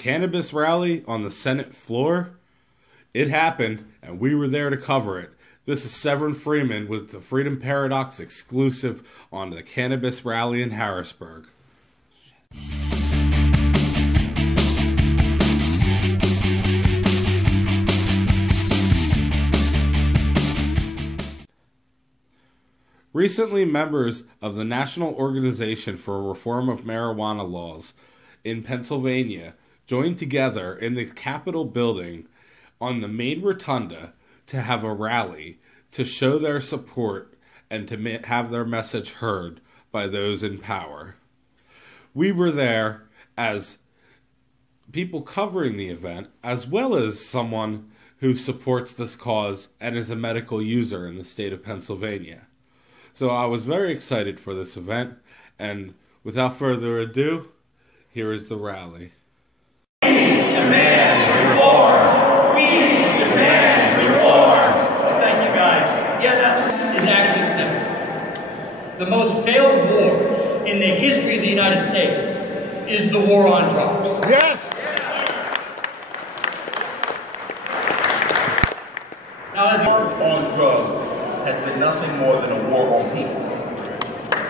cannabis rally on the Senate floor? It happened, and we were there to cover it. This is Severin Freeman with the Freedom Paradox exclusive on the cannabis rally in Harrisburg. Recently, members of the National Organization for Reform of Marijuana Laws in Pennsylvania joined together in the Capitol building on the main rotunda to have a rally to show their support and to have their message heard by those in power. We were there as people covering the event, as well as someone who supports this cause and is a medical user in the state of Pennsylvania. So I was very excited for this event, and without further ado, here is the rally. We demand reform! We demand reform! Thank you guys. Yeah, that's actually simple. The most failed war in the history of the United States is the war on drugs. Yes! Now, as war on drugs has been nothing more than a war on people.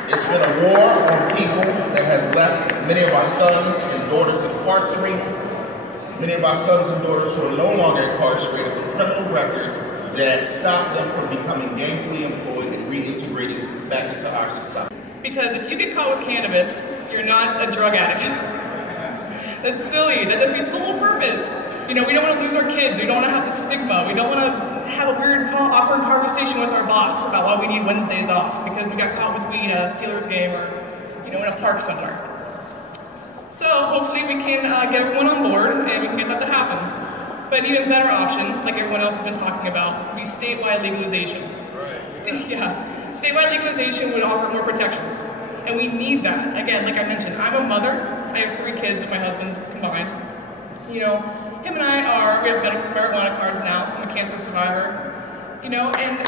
It's been a war on people that has left many of our sons and daughters incarcerated, many of our sons and daughters who are no longer incarcerated with criminal records that stop them from becoming gainfully employed and reintegrated back into our society. Because if you get caught with cannabis, you're not a drug addict. That's silly. That defeats the whole purpose. You know, we don't want to lose our kids. We don't want to have the stigma. We don't want to have a weird, awkward conversation with our boss about why we need Wednesdays off because we got caught with weed at a Steelers game or, you know, in a park somewhere. So hopefully we can get everyone on board and we can get that to happen. But an even better option, like everyone else has been talking about, would be statewide legalization. Statewide legalization would offer more protections. And we need that. Again, like I mentioned, I'm a mother. I have 3 kids with my husband combined. You know, him and we have marijuana cards now. I'm a cancer survivor. You know, and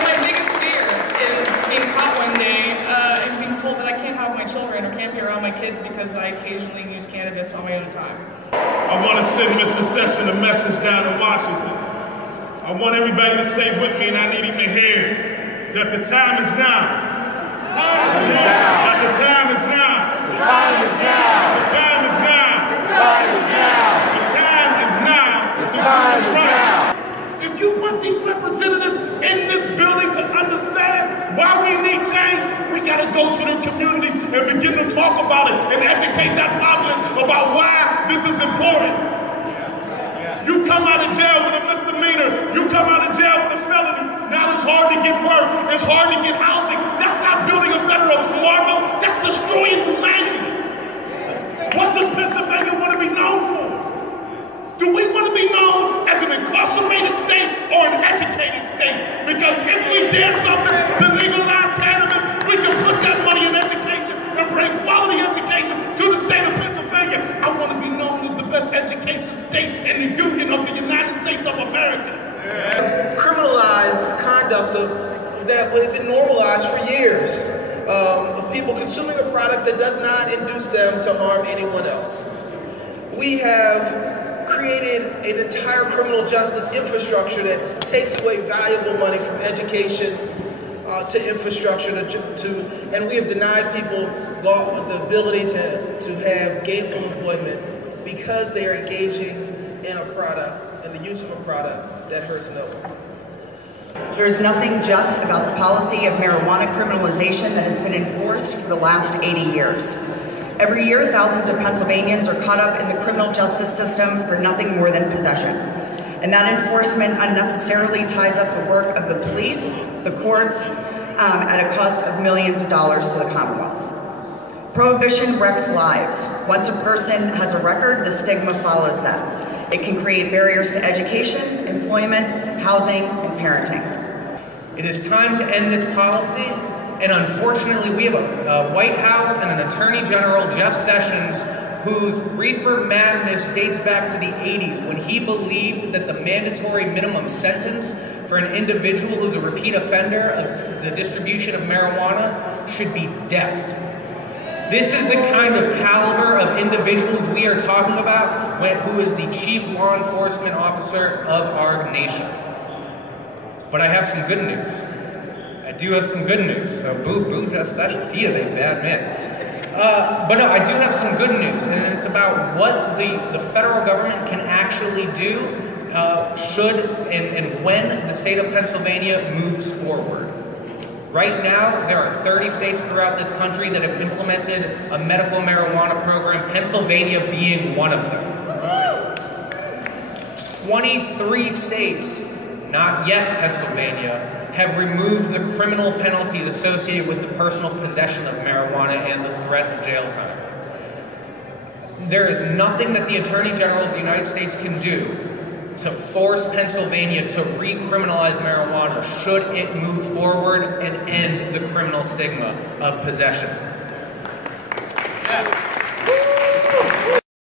my biggest fear is being caught one day and being told that I can't have my children or can't be around my kids because I occasionally use cannabis on my own time. I want to send Mr. Sessions a message down in Washington. I want everybody to say with me, and I need him to hear, that the time is now. That the time is now. The time is now. The time is now. The time is now. The time is now. The time is now. If you want these representatives in this building to understand why we need change, we got to go to their communities and begin to talk about it and educate that populace about why this is important. You come out of jail with a misdemeanor. You come out of jail with a felony. Now it's hard to get work. It's hard to get housing. That's not building a better tomorrow. That's destroying humanity. What does Pennsylvania want to be known for? Do we want to be known as an incarcerated state or an educated state? Because if we did something to legalize cannabis, we can put that money in education and bring quality education to the state of Pennsylvania. I want to be known as the best education state in the Union of the United States of America. Criminalized conduct that has been normalized for years of people consuming a product that does not induce them to harm anyone else. We have created an entire criminal justice infrastructure that takes away valuable money from education to infrastructure and we have denied people the ability to have gainful employment because they are engaging in a product and the use of a product that hurts no one. There is nothing just about the policy of marijuana criminalization that has been enforced for the last 80 years. Every year, thousands of Pennsylvanians are caught up in the criminal justice system for nothing more than possession. And that enforcement unnecessarily ties up the work of the police, the courts, at a cost of millions of dollars to the Commonwealth. Prohibition wrecks lives. Once a person has a record, the stigma follows that. It can create barriers to education, employment, housing, and parenting. It is time to end this policy, and unfortunately we have a White House and an Attorney General, Jeff Sessions, whose reefer madness dates back to the 80s when he believed that the mandatory minimum sentence for an individual who's a repeat offender of the distribution of marijuana should be death. This is the kind of caliber of individuals we are talking about who is the chief law enforcement officer of our nation. But I have some good news. I do have some good news. So boo Jeff Sessions. He is a bad man. But no, I do have some good news, and it's about what the federal government can actually do should and when the state of Pennsylvania moves forward. Right now, there are 30 states throughout this country that have implemented a medical marijuana program, Pennsylvania being one of them. 23 states, not yet Pennsylvania, have removed the criminal penalties associated with the personal possession of marijuana and the threat of jail time. There is nothing that the Attorney General of the United States can do to force Pennsylvania to recriminalize marijuana should it move forward and end the criminal stigma of possession.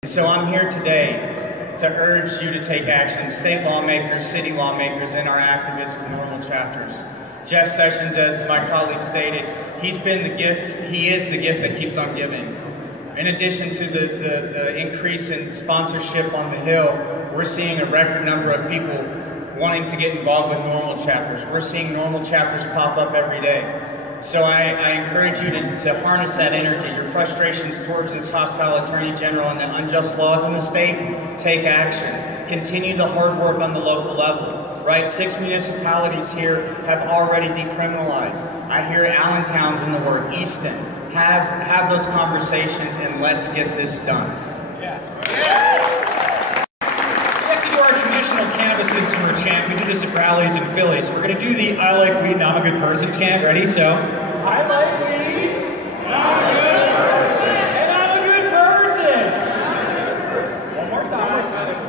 So I'm here today to urge you to take action, state lawmakers, city lawmakers, and our activists with normal chapters. Jeff Sessions, as my colleague stated, he's been the gift, he is the gift that keeps on giving. In addition to the increase in sponsorship on the Hill, we're seeing a record number of people wanting to get involved with normal chapters. We're seeing normal chapters pop up every day. So I encourage you to harness that energy, your frustrations towards this hostile Attorney General and the unjust laws in the state. Take action. Continue the hard work on the local level. Right? 6 municipalities here have already decriminalized. I hear Allentown's in the work, Easton. Have those conversations and let's get this done. Yeah. We have to do our traditional cannabis consumer chant. We do this at rallies in Philly. So we're going to do the I like weed and I'm a good person chant. Ready? So, I like weed, and I'm a good person, and I'm a good person. One more time.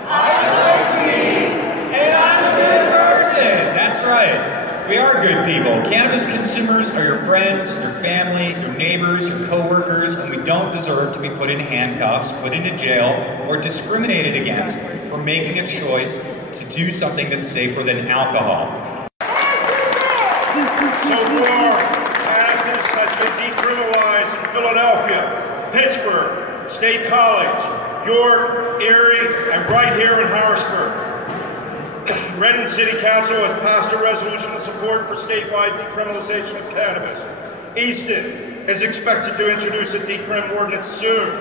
I like weed, and I'm a good person. That's right. We are good people. Cannabis consumers are your friends, your family, your neighbors, your co-workers, and we don't deserve to be put in handcuffs, put into jail, or discriminated against for making a choice to do something that's safer than alcohol. So far, cannabis has been decriminalized in Philadelphia, Pittsburgh, State College, York, Erie, and right here in Harrisburg. Reading City Council has passed a resolution of support for statewide decriminalization of cannabis. Easton is expected to introduce a decrim ordinance soon,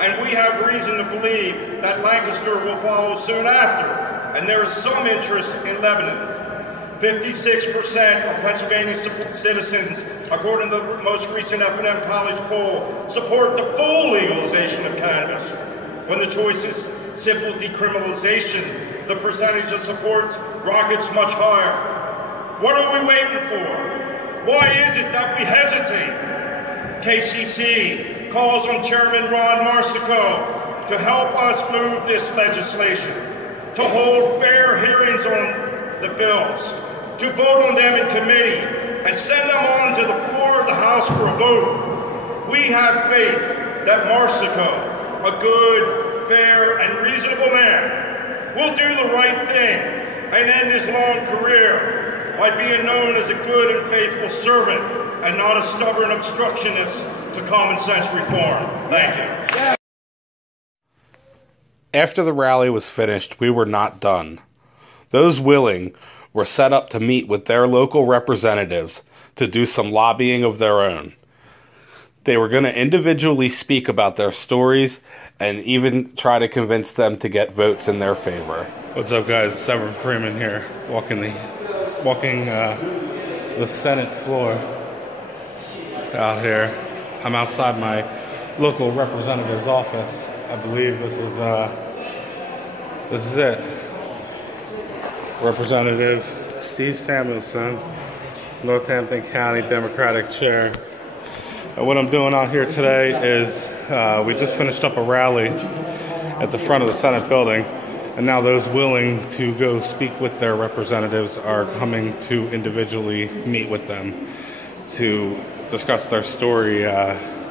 and we have reason to believe that Lancaster will follow soon after, and there is some interest in Lebanon. 56% of Pennsylvania citizens, according to the most recent F&M College poll, support the full legalization of cannabis. When the choice is simple decriminalization, the percentage of support rockets much higher. What are we waiting for? Why is it that we hesitate? KCC calls on Chairman Ron Marsico to help us move this legislation, to hold fair hearings on the bills, to vote on them in committee, and send them on to the floor of the House for a vote. We have faith that Marsico, a good, fair, and reasonable man, will do the right thing and end his long career by being known as a good and faithful servant and not a stubborn obstructionist to common sense reform. Thank you. After the rally was finished, we were not done. Those willing were set up to meet with their local representatives to do some lobbying of their own. They were going to individually speak about their stories and even try to convince them to get votes in their favor. What's up, guys? Severin Freeman here, walking the Senate floor out here. I'm outside my local representative's office. I believe this is it. Representative Steve Samuelson, Northampton County Democratic Chair. What I'm doing out here today is we just finished up a rally at the front of the Senate building, and now those willing to go speak with their representatives are coming to individually meet with them to discuss their story,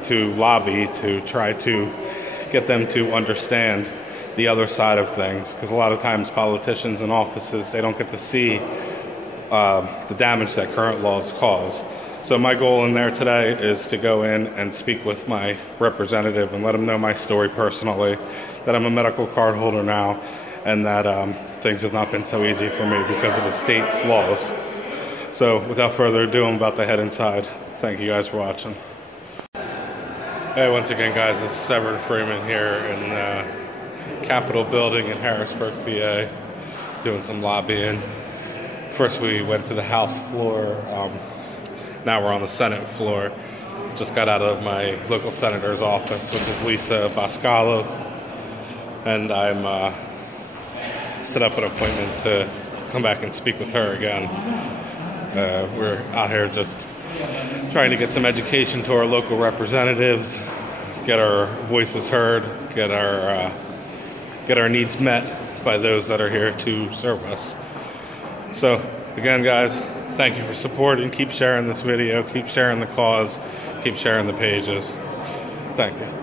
to lobby, to try to get them to understand the other side of things, because a lot of times politicians in offices, they don't get to see the damage that current laws cause. So my goal in there today is to go in and speak with my representative and let him know my story personally, that I'm a medical card holder now, and that things have not been so easy for me because of the state's laws. So without further ado, I'm about to head inside. Thank you guys for watching. Hey, once again guys, this is Severin Freeman here in the Capitol building in Harrisburg, PA, doing some lobbying. First we went to the House floor. Now we're on the Senate floor. Just got out of my local senator's office, which is Lisa Boscalo, and I'm set up an appointment to come back and speak with her again. We're out here just trying to get some education to our local representatives, get our voices heard, get our needs met by those that are here to serve us. So again guys, thank you for supporting. Keep sharing this video, keep sharing the cause, keep sharing the pages. Thank you.